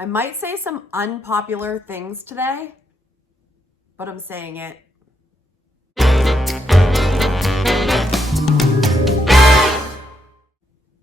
I might say some unpopular things today, but I'm saying it.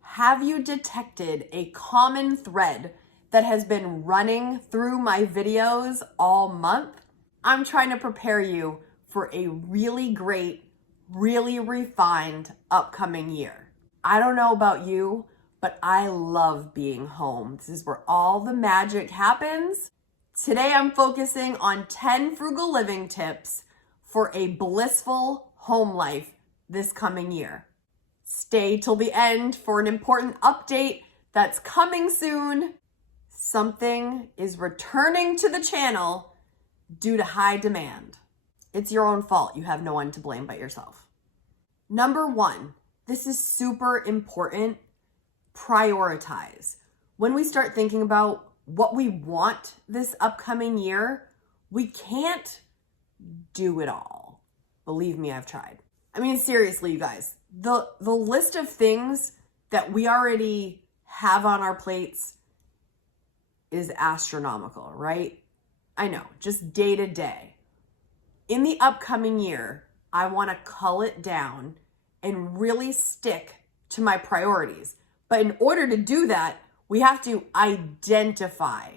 Have you detected a common thread that has been running through my videos all month? I'm trying to prepare you for a really great, really refined upcoming year. I don't know about you, but I love being home. This is where all the magic happens. Today I'm focusing on 10 frugal living tips for a blissful home life this coming year. Stay till the end for an important update that's coming soon. Something is returning to the channel due to high demand. It's your own fault. You have no one to blame but yourself. Number one, this is super important. Prioritize. When we start thinking about what we want this upcoming year, we can't do it all. Believe me, I've tried. I mean, seriously, you guys, the list of things that we already have on our plates is astronomical, right? I know, just day to day. In the upcoming year, I want to cull it down and really stick to my priorities. But in order to do that, we have to identify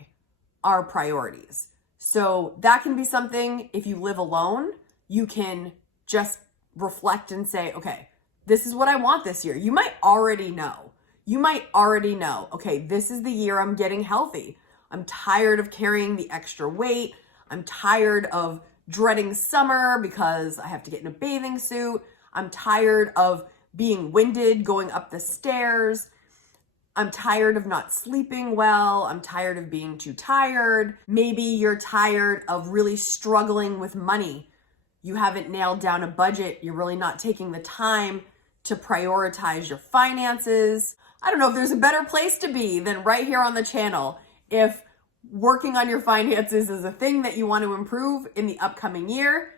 our priorities. So that can be something, if you live alone, you can just reflect and say, okay, this is what I want this year. You might already know. Okay, this is the year I'm getting healthy. I'm tired of carrying the extra weight. I'm tired of dreading summer because I have to get in a bathing suit. I'm tired of being winded going up the stairs. I'm tired of not sleeping well. I'm tired of being too tired. Maybe you're tired of really struggling with money. You haven't nailed down a budget. You're really not taking the time to prioritize your finances. I don't know if there's a better place to be than right here on the channel. If working on your finances is a thing that you want to improve in the upcoming year,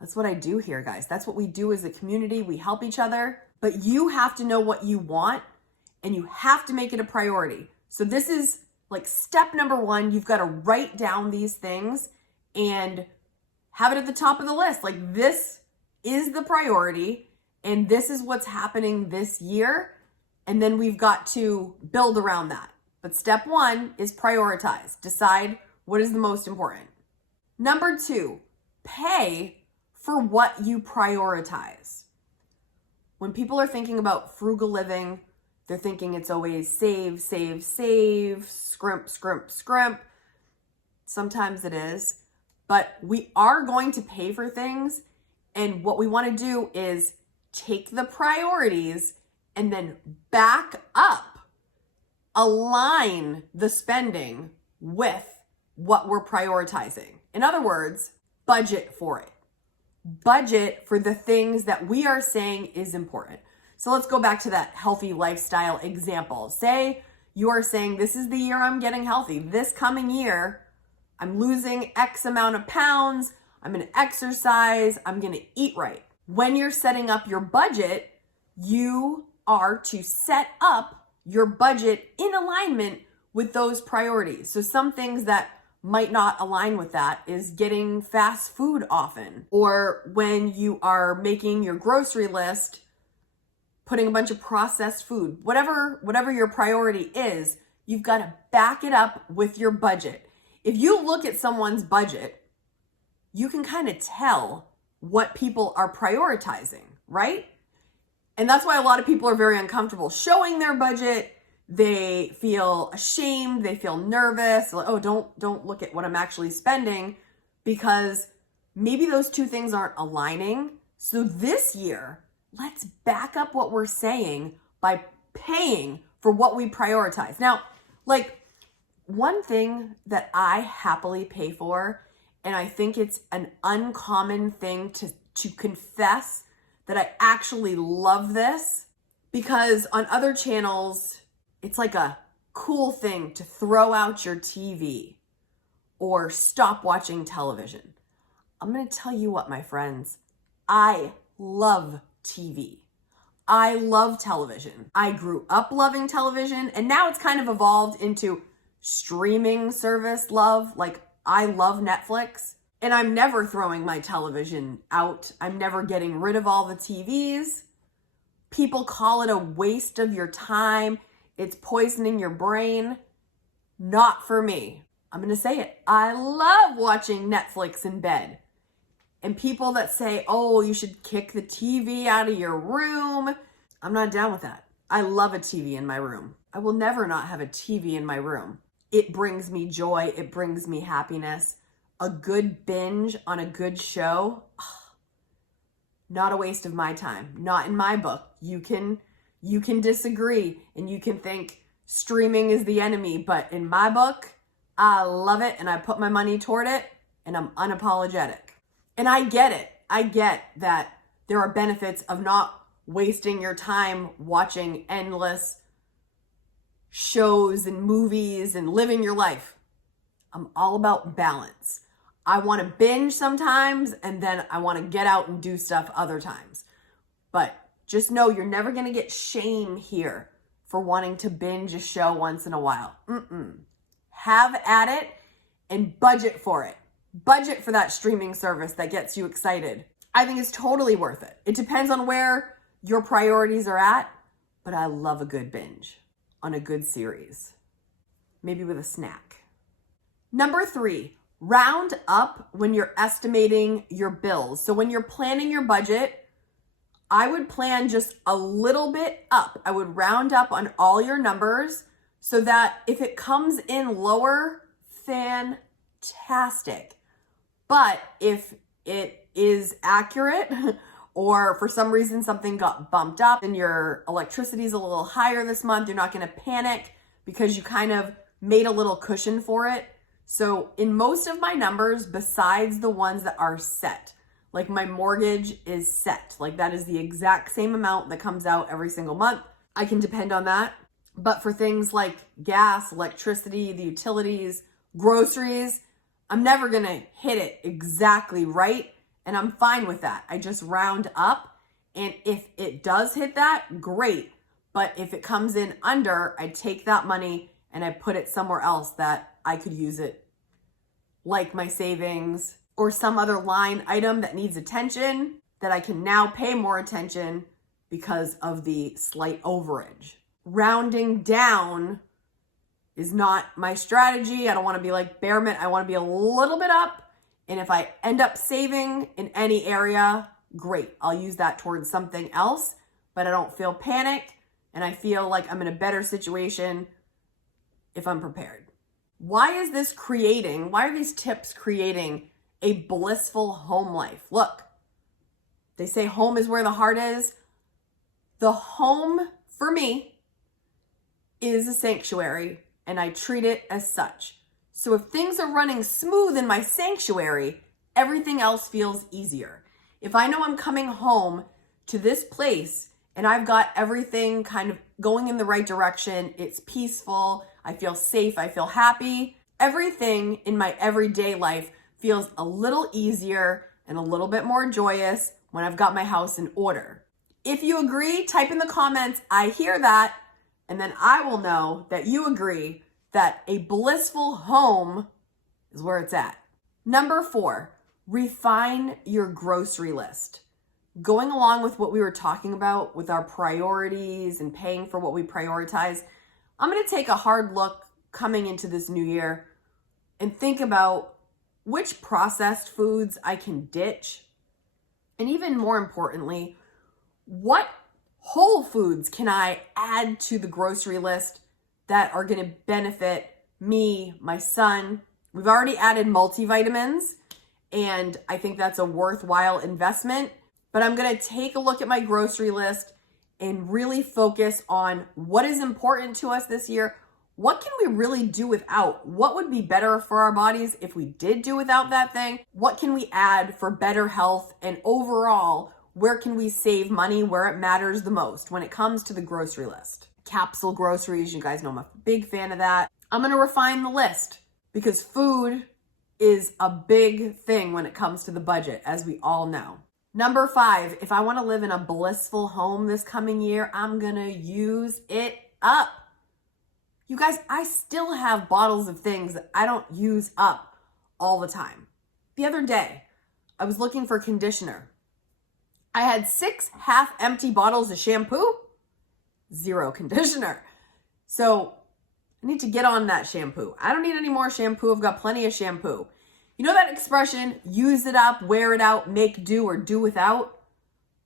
that's what I do here, guys. That's what we do as a community. We help each other, but you have to know what you want and you have to make it a priority. So this is like step number one. You've got to write down these things and have it at the top of the list. Like, this is the priority and this is what's happening this year. And then we've got to build around that. But step one is prioritize. Decide what is the most important. Number two, pay for what you prioritize. When people are thinking about frugal living, they're thinking it's always save, save, save, scrimp, scrimp, scrimp. Sometimes it is, but we are going to pay for things. And what we want to do is take the priorities and then back up, align the spending with what we're prioritizing. In other words, budget for it. Budget for the things that we are saying is important. So let's go back to that healthy lifestyle example. Say you are saying, this is the year I'm getting healthy. This coming year, I'm losing X amount of pounds. I'm going to exercise. I'm going to eat right. When you're setting up your budget, you are to set up your budget in alignment with those priorities. So some things that might not align with that is getting fast food often, or when you are making your grocery list, putting a bunch of processed food. Whatever your priority is, you've got to back it up with your budget. If you look at someone's budget, you can kind of tell what people are prioritizing, right? And that's why a lot of people are very uncomfortable showing their budget. They feel ashamed, they feel nervous, like, oh, don't look at what I'm actually spending, because maybe those two things aren't aligning. So this year, let's back up what we're saying by paying for what we prioritize. Now, like, one thing that I happily pay for, and I think it's an uncommon thing to confess that I actually love this, because on other channels, it's like a cool thing to throw out your TV or stop watching television. I'm going to tell you what, my friends, I love TV. I love television. I grew up loving television, and now it's kind of evolved into streaming service love. Like, I love Netflix, and I'm never throwing my television out. I'm never getting rid of all the TVs. People call it a waste of your time. It's poisoning your brain. Not for me. I'm going to say it. I love watching Netflix in bed. And people that say, oh, you should kick the TV out of your room. I'm not down with that. I love a TV in my room. I will never not have a TV in my room. It brings me joy. It brings me happiness. A good binge on a good show, not a waste of my time. Not in my book. You can disagree and you can think streaming is the enemy, but in my book, I love it and I put my money toward it and I'm unapologetic. And I get it. I get that there are benefits of not wasting your time watching endless shows and movies and living your life. I'm all about balance. I want to binge sometimes and then I want to get out and do stuff other times. But just know you're never going to get shame here for wanting to binge a show once in a while. Have at it and budget for it. Budget for that streaming service that gets you excited. I think it's totally worth it. It depends on where your priorities are at, but I love a good binge on a good series, maybe with a snack. Number 3, round up when you're estimating your bills. So when you're planning your budget, I would plan just a little bit up. I would round up on all your numbers so that if it comes in lower, fantastic. But if it is accurate or for some reason something got bumped up and your electricity is a little higher this month, you're not going to panic because you kind of made a little cushion for it. So in most of my numbers, besides the ones that are set, like my mortgage is set, like that is the exact same amount that comes out every single month. I can depend on that. But for things like gas, electricity, the utilities, groceries, I'm never going to hit it exactly right. And I'm fine with that. I just round up. And if it does hit that, great. But if it comes in under, I take that money and I put it somewhere else that I could use it, like my savings or some other line item that needs attention that I can now pay more attention because of the slight overage. Rounding down is not my strategy. I don't want to be like Bearman. I want to be a little bit up. And if I end up saving in any area, great. I'll use that towards something else, but I don't feel panicked and I feel like I'm in a better situation if I'm prepared. Why are these tips creating a blissful home life? Look, they say home is where the heart is. The home for me is a sanctuary and I treat it as such. So if things are running smooth in my sanctuary, everything else feels easier. If I know I'm coming home to this place and I've got everything kind of going in the right direction, it's peaceful, I feel safe, I feel happy, everything in my everyday life feels a little easier and a little bit more joyous when I've got my house in order. If you agree, type in the comments, I hear that, and then I will know that you agree that a blissful home is where it's at. Number 4, refine your grocery list. Going along with what we were talking about with our priorities and paying for what we prioritize, I'm going to take a hard look coming into this new year and think about which processed foods I can ditch. And even more importantly, what whole foods can I add to the grocery list that are going to benefit me, my son. We've already added multivitamins, and I think that's a worthwhile investment. But I'm going to take a look at my grocery list and really focus on what is important to us this year. What can we really do without? What would be better for our bodies if we did do without that thing? What can we add for better health? And overall, where can we save money where it matters the most when it comes to the grocery list? Capsule groceries, you guys know I'm a big fan of that. I'm going to refine the list because food is a big thing when it comes to the budget, as we all know. Number 5, if I want to live in a blissful home this coming year, I'm going to use it up. You guys, I still have bottles of things that I don't use up all the time. The other day, I was looking for conditioner. I had 6 half-empty bottles of shampoo, 0 conditioner. So I need to get on that shampoo. I don't need any more shampoo. I've got plenty of shampoo. You know that expression, use it up, wear it out, make do or do without?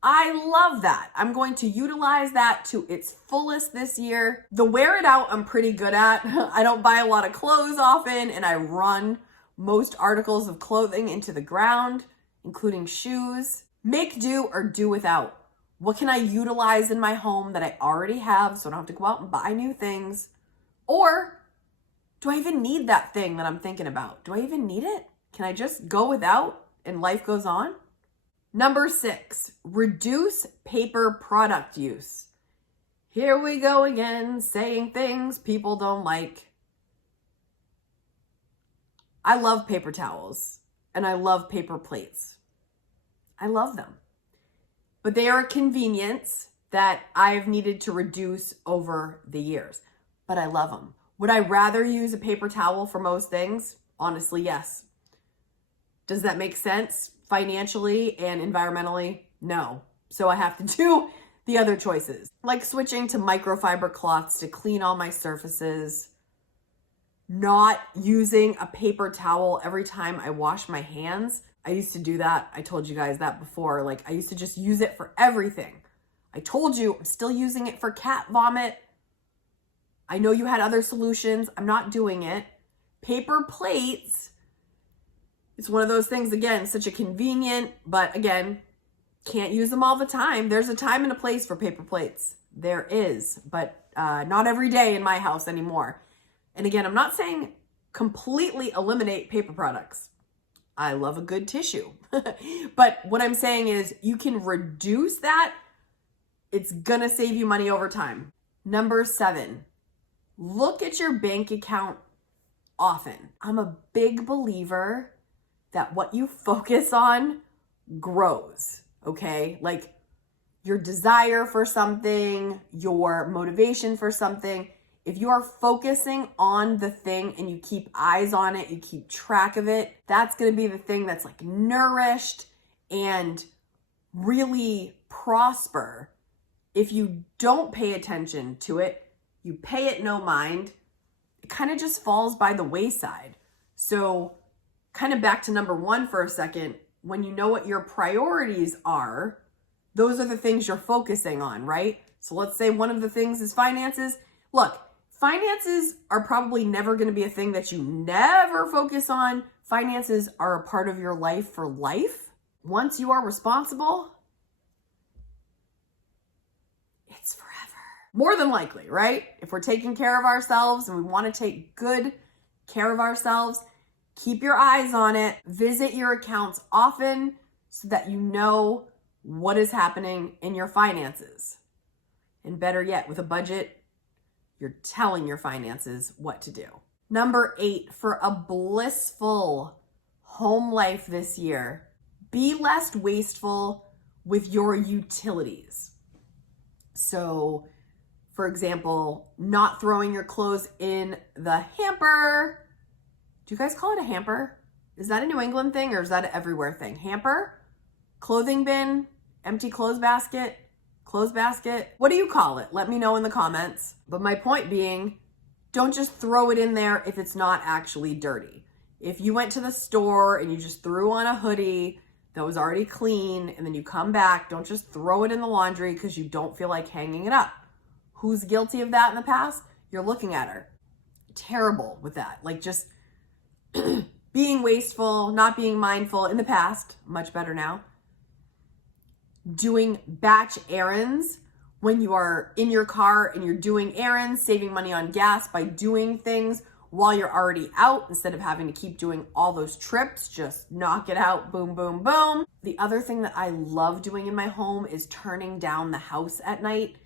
I love that. I'm going to utilize that to its fullest this year. The wear it out, I'm pretty good at. I don't buy a lot of clothes often, and I run most articles of clothing into the ground, including shoes. Make do or do without. What can I utilize in my home that I already have so I don't have to go out and buy new things? Or do I even need that thing that I'm thinking about? Do I even need it? Can I just go without and life goes on? Number 6, reduce paper product use. Here we go again, saying things people don't like. I love paper towels and I love paper plates. I love them. But they are a convenience that I've needed to reduce over the years. But I love them. Would I rather use a paper towel for most things? Honestly, yes. Does that make sense financially and environmentally? No. So I have to do the other choices, like switching to microfiber cloths to clean all my surfaces, not using a paper towel every time I wash my hands. I used to do that. I told you guys that before. Like, I used to just use it for everything. I told you I'm still using it for cat vomit. I know you had other solutions. I'm not doing it. Paper plates, it's one of those things, again, such a convenient, but again, can't use them all the time. There's a time and a place for paper plates. There is, but not every day in my house anymore. And again, I'm not saying completely eliminate paper products. I love a good tissue. But what I'm saying is you can reduce that. It's gonna save you money over time. Number 7, look at your bank account often. I'm a big believer that what you focus on grows, okay? Like your desire for something, your motivation for something. If you are focusing on the thing and you keep eyes on it, you keep track of it, that's going to be the thing that's like nourished and really prosper. If you don't pay attention to it, you pay it no mind, it kind of just falls by the wayside. So kind of back to number 1 for a second, when you know what your priorities are, those are the things you're focusing on, right? So let's say one of the things is finances. Look, finances are probably never going to be a thing that you never focus on. Finances are a part of your life for life. Once you are responsible, it's forever. More than likely, right? If we're taking care of ourselves and we want to take good care of ourselves, keep your eyes on it. Visit your accounts often so that you know what is happening in your finances. And better yet, with a budget, you're telling your finances what to do. Number 8, for a blissful home life this year, be less wasteful with your utilities. So, for example, not throwing your clothes in the hamper. Do you guys call it a hamper? Is that a New England thing or is that an everywhere thing? Hamper? Clothing bin? Empty clothes basket? Clothes basket? What do you call it? Let me know in the comments. But my point being, don't just throw it in there if it's not actually dirty. If you went to the store and you just threw on a hoodie that was already clean and then you come back, don't just throw it in the laundry because you don't feel like hanging it up. Who's guilty of that in the past? You're looking at her. Terrible with that. Like just being wasteful, not being mindful in the past, much better now. Doing batch errands when you are in your car and you're doing errands, saving money on gas by doing things while you're already out instead of having to keep doing all those trips. Just knock it out, boom, boom, boom. The other thing that I love doing in my home is turning down the house at night.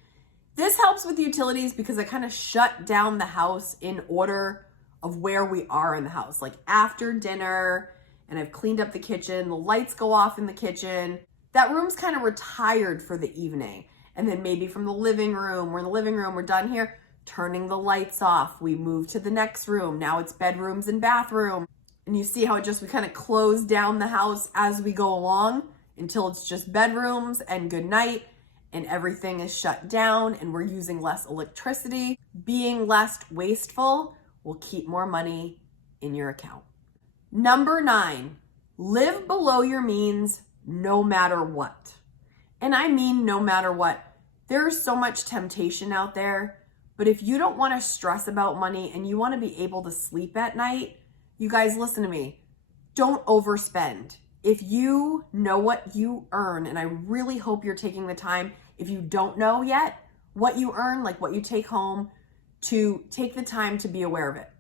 This helps with utilities because I kind of shut down the house in order of where we are in the house. Like after dinner and I've cleaned up the kitchen, the lights go off in the kitchen. That room's kind of retired for the evening. And then maybe from the living room, we're in the living room, we're done here. turning the lights off. We move to the next room. Now it's bedrooms and bathroom. And you see how we kind of close down the house as we go along until it's just bedrooms and good night and everything is shut down and we're using less electricity. Being less wasteful will keep more money in your account. Number 9, live below your means no matter what. And I mean no matter what. There's so much temptation out there, but if you don't want to stress about money and you want to be able to sleep at night, you guys listen to me. Don't overspend. If you know what you earn, and I really hope you're taking the time, if you don't know yet what you earn, like what you take home, to take the time to be aware of it.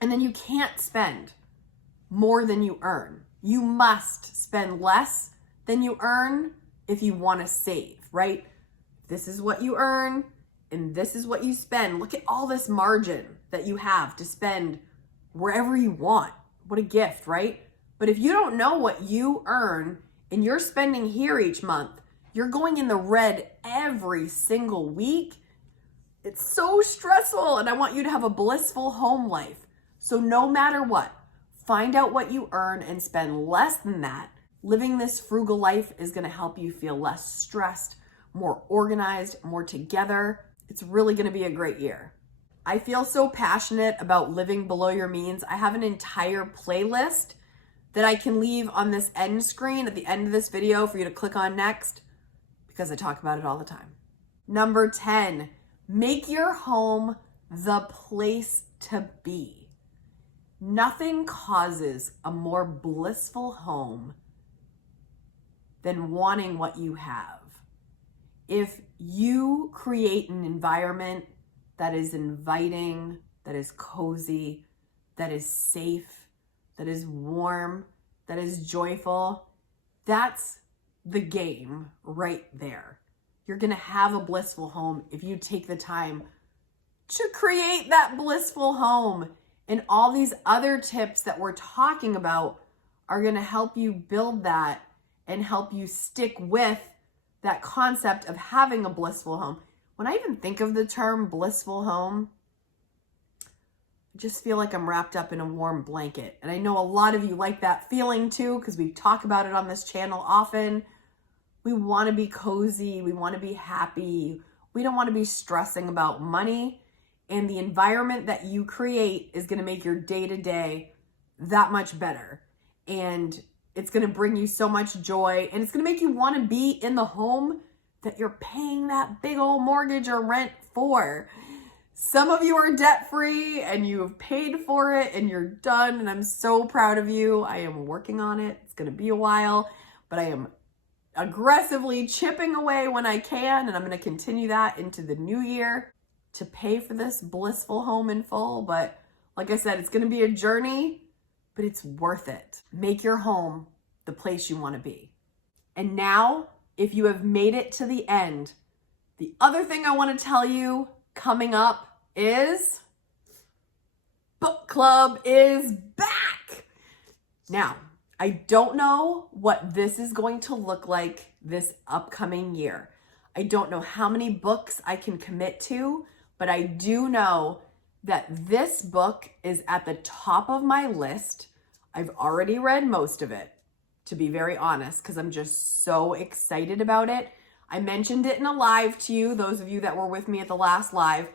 And then you can't spend more than you earn. You must spend less than you earn if you want to save, right? This is what you earn and this is what you spend. Look at all this margin that you have to spend wherever you want. What a gift, right? But if you don't know what you earn and you're spending here each month, you're going in the red every single week. It's so stressful, and I want you to have a blissful home life. So no matter what, find out what you earn and spend less than that. Living this frugal life is going to help you feel less stressed, more organized, more together. It's really going to be a great year. I feel so passionate about living below your means. I have an entire playlist that I can leave on this end screen at the end of this video for you to click on next, because I talk about it all the time. Number 10, make your home the place to be. Nothing causes a more blissful home than wanting what you have. If you create an environment that is inviting, that is cozy, that is safe, that is warm, that is joyful, that's the game right there. You're gonna have a blissful home if you take the time to create that blissful home. And all these other tips that we're talking about are gonna help you build that and help you stick with that concept of having a blissful home. When I even think of the term blissful home, I just feel like I'm wrapped up in a warm blanket. And I know a lot of you like that feeling too, because we talk about it on this channel often. We want to be cozy. We want to be happy. We don't want to be stressing about money. And the environment that you create is going to make your day-to-day that much better. And it's going to bring you so much joy. And it's going to make you want to be in the home that you're paying that big old mortgage or rent for. Some of you are debt-free and you have paid for it and you're done. And I'm so proud of you. I am working on it. It's going to be a while, but I am aggressively chipping away when I can. And I'm going to continue that into the new year to pay for this blissful home in full. But like I said, it's going to be a journey, but it's worth it. Make your home the place you want to be. And now, if you have made it to the end, the other thing I want to tell you coming up is book club is back. Now, I don't know what this is going to look like this upcoming year. I don't know how many books I can commit to, but I do know that this book is at the top of my list. I've already read most of it, to be very honest, because I'm just so excited about it. I mentioned it in a live to you, those of you that were with me at the last live,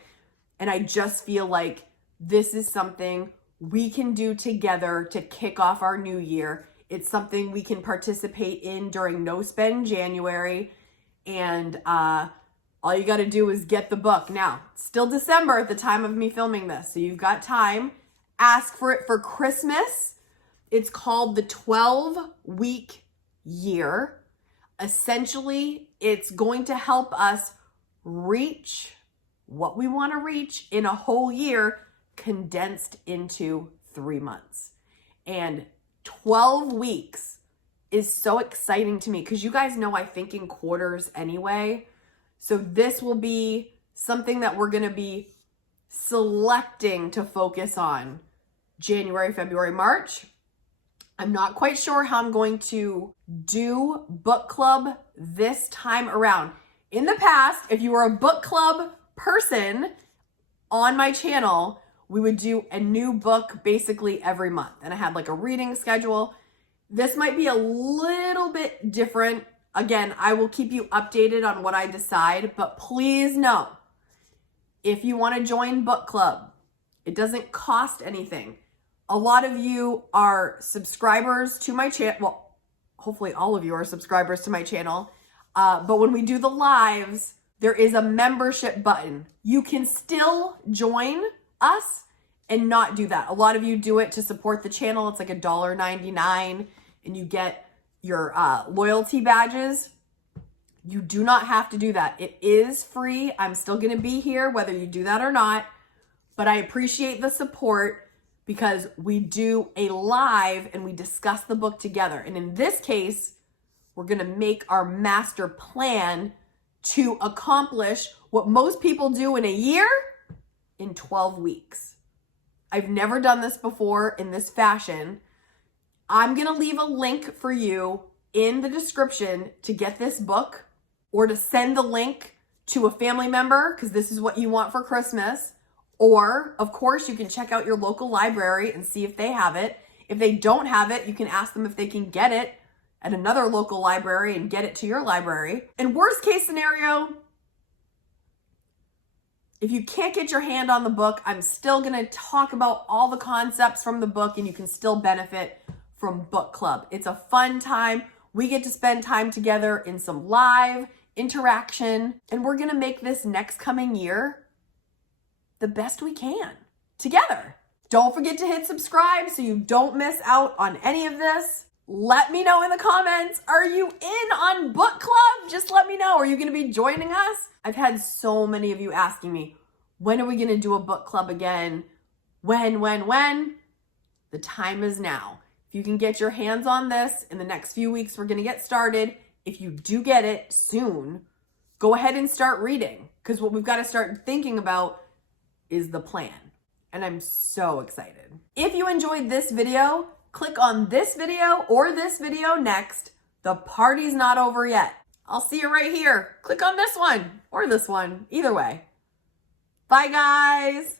and I just feel like this is something we can do together to kick off our new year. It's something we can participate in during No Spend January, and all you got to do is get the book. Now, it's still December at the time of me filming this, so you've got time. Ask for it for Christmas. It's called the 12-week year. Essentially, it's going to help us reach what we want to reach in a whole year condensed into 3 months. And 12 weeks is so exciting to me because you guys know I think in quarters anyway. So this will be something that we're going to be selecting to focus on January, February, March. I'm not quite sure how I'm going to do book club this time around. In the past, if you were a book club person on my channel, we would do a new book basically every month. And I had like a reading schedule. This might be a little bit different. Again, I will keep you updated on what I decide, but please know, if you want to join book club, it doesn't cost anything. A lot of you are subscribers to my channel. Well, hopefully all of you are subscribers to my channel. But when we do the lives, there is a membership button. You can still join us and not do that. A lot of you do it to support the channel. It's like $1.99 and you get your loyalty badges. You do not have to do that. It is free. I'm still going to be here whether you do that or not. But I appreciate the support because we do a live and we discuss the book together. And in this case, we're going to make our master plan to accomplish what most people do in a year in 12 weeks. I've never done this before in this fashion. I'm going to leave a link for you in the description to get this book or to send the link to a family member because this is what you want for Christmas. Or, of course, you can check out your local library and see if they have it. If they don't have it, you can ask them if they can get it at another local library and get it to your library. And worst case scenario, if you can't get your hand on the book, I'm still going to talk about all the concepts from the book and you can still benefit from book club. It's a fun time. We get to spend time together in some live interaction, and we're going to make this next coming year the best we can together. Don't forget to hit subscribe so you don't miss out on any of this. Let me know in the comments, are you in on book club? Just let me know. Are you going to be joining us? I've had so many of you asking me, when are we going to do a book club again? When? The time is now. If you can get your hands on this in the next few weeks, we're going to get started. If you do get it soon, go ahead and start reading because what we've got to start thinking about is the plan. And I'm so excited. If you enjoyed this video, click on this video or this video next. The party's not over yet. I'll see you right here. Click on this one or this one, either way. Bye guys.